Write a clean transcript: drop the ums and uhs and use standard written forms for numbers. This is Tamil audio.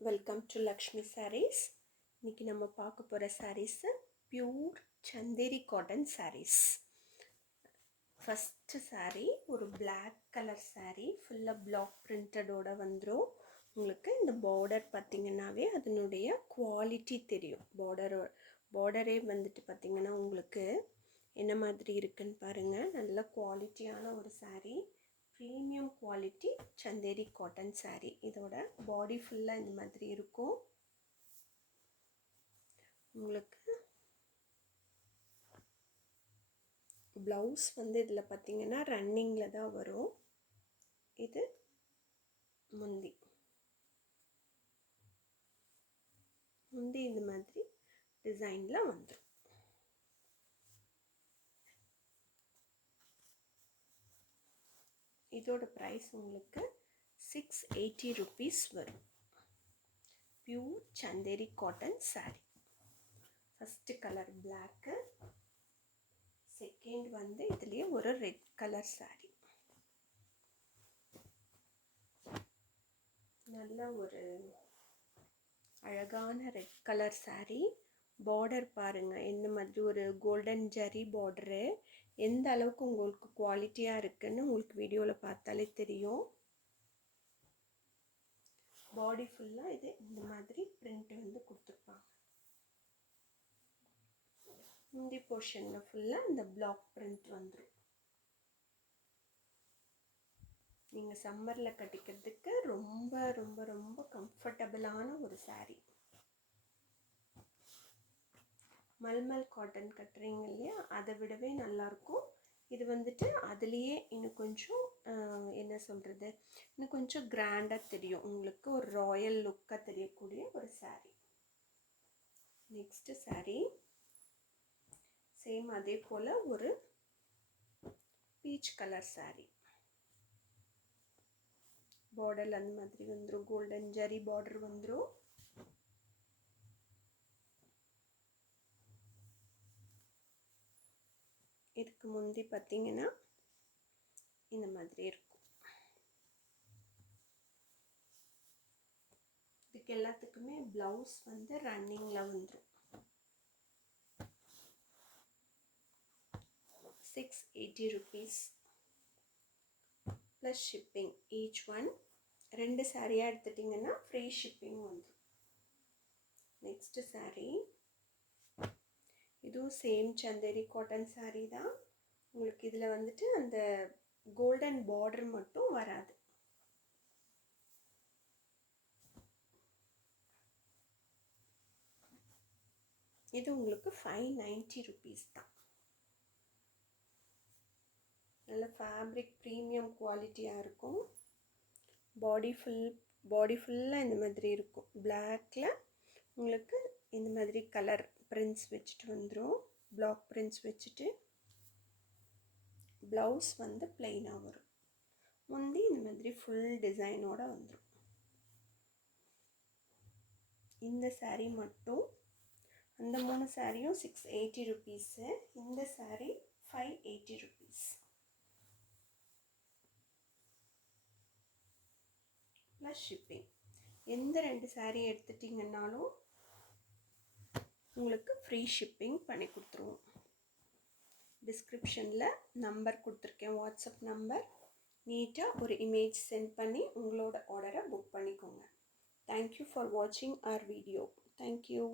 Welcome to Lakshmi saris. இன்றைக்கி நம்ம பார்க்க போகிற saris pure Chanderi cotton saris. First sari ஒரு பிளாக் கலர் சாரீ, ஃபுல்லாக பிளாக் பிரிண்டடோடு வந்துடும். உங்களுக்கு இந்த பார்டர் பார்த்திங்கன்னாவே அதனுடைய குவாலிட்டி தெரியும். பார்டரே வந்துட்டு பார்த்திங்கன்னா உங்களுக்கு என்ன மாதிரி இருக்குன்னு பாருங்கள். நல்ல குவாலிட்டியான ஒரு sari, premium quality Chanderi cotton sari. இதோட பாடி ஃபுல்லாக இந்த மாதிரி இருக்கும். உங்களுக்கு ப்ளவுஸ் வந்து இதில் பார்த்திங்கன்னா ரன்னிங்கில் தான் வரும். இது முந்தி இந்த மாதிரி டிசைனில் வந்துடும். இதோட ப்ரைஸ் உங்களுக்கு 680 rupees வரும். Pure Chanderi cotton sari. First colour block, second வந்து இதுலேயே ஒரு ரெட் கலர் சாரீ. நல்ல ஒரு அழகான ரெட் கலர் சாரீ. பார்டர் பாருங்கள் எந்த மாதிரி ஒரு கோல்டன் ஜரி பார்டரு. எந்த அளவுக்கு உங்களுக்கு குவாலிட்டியாக இருக்குன்னு உங்களுக்கு வீடியோவில் பார்த்தாலே தெரியும். பாடி ஃபுல்லாக இது இந்த மாதிரி பிரிண்ட் வந்து கொடுத்துருப்பாங்க. முந்தி போர்ஷனில் ஃபுல்லாக இந்த பிளாக் பிரிண்ட் வந்துடும். நீங்கள் சம்மரில் கட்டிக்கிறதுக்கு ரொம்ப ரொம்ப ரொம்ப கம்ஃபர்டபுளான ஒரு சாரீ. மல்மல் காட்டன் கட்டுறீங்க இல்லையா, அதை விடவே நல்லாயிருக்கும். இது வந்துட்டு அதுலேயே இன்னும் கொஞ்சம் என்ன சொல்கிறது, இன்னும் கொஞ்சம் கிராண்டாக தெரியும். உங்களுக்கு ஒரு ராயல் லுக்காக தெரியக்கூடிய ஒரு சாரீ. நெக்ஸ்ட்டு சாரீ சேம் அதே போல் ஒரு பீச் கலர் சாரீ. பார்டர் அந்த மாதிரி வந்துடும், கோல்டன் ஜரி பார்டர் வந்துடும். இதுக்கு முந்தி பார்த்திங்கன்னா இந்த மாதிரி இருக்கும். இதுக்கு எல்லாத்துக்குமே ப்ளவுஸ் வந்து ரன்னிங்கில் வந்துடும். 680 rupees plus shipping each one. 2 சாரியாக எடுத்துட்டிங்கன்னா ஃப்ரீ ஷிப்பிங் வந்துடும். நெக்ஸ்ட்டு சாரீ இதுவும் சேம் சந்தேரி காட்டன் சாரீ தான். உங்களுக்கு இதில் வந்துட்டு அந்த கோல்டன் பார்டர் மட்டும் வராது. இது உங்களுக்கு 590 rupees தான். நல்ல ஃபேப்ரிக் ப்ரீமியம் குவாலிட்டியாக இருக்கும். பாடி ஃபுல்லாக இந்த மாதிரி இருக்கும். பிளாக்கில் உங்களுக்கு இந்த மாதிரி கலர் பிரிண்ட்ஸ் வச்சுட்டு வந்துடும். பிளாக் பிரிண்ட்ஸ் வச்சுட்டு ப்ளவுஸ் வந்து பிளெயினாக வரும். முந்தி இந்த மாதிரி ஃபுல் டிசைனோடு வந்துடும். இந்த சாரீ மட்டும், அந்த 3 சாரியும் 680 rupees. இந்த சாரீ 580 rupees ப்ளஸ் ஷிப்பிங். எந்த 2 சாரீ எடுத்துட்டிங்கன்னாலும் உங்களுக்கு ஃப்ரீ ஷிப்பிங் பண்ணி கொடுத்துருவோம். டிஸ்கிரிப்ஷனில் நம்பர் கொடுத்துருக்கேன், வாட்ஸ்அப் நம்பர். நீட்டாக ஒரு இமேஜ் சென்ட் பண்ணி உங்களோட ஆர்டரை புக் பண்ணிக்கோங்க. தேங்க்யூ ஃபார் வாட்சிங் our வீடியோ. தேங்க்யூ.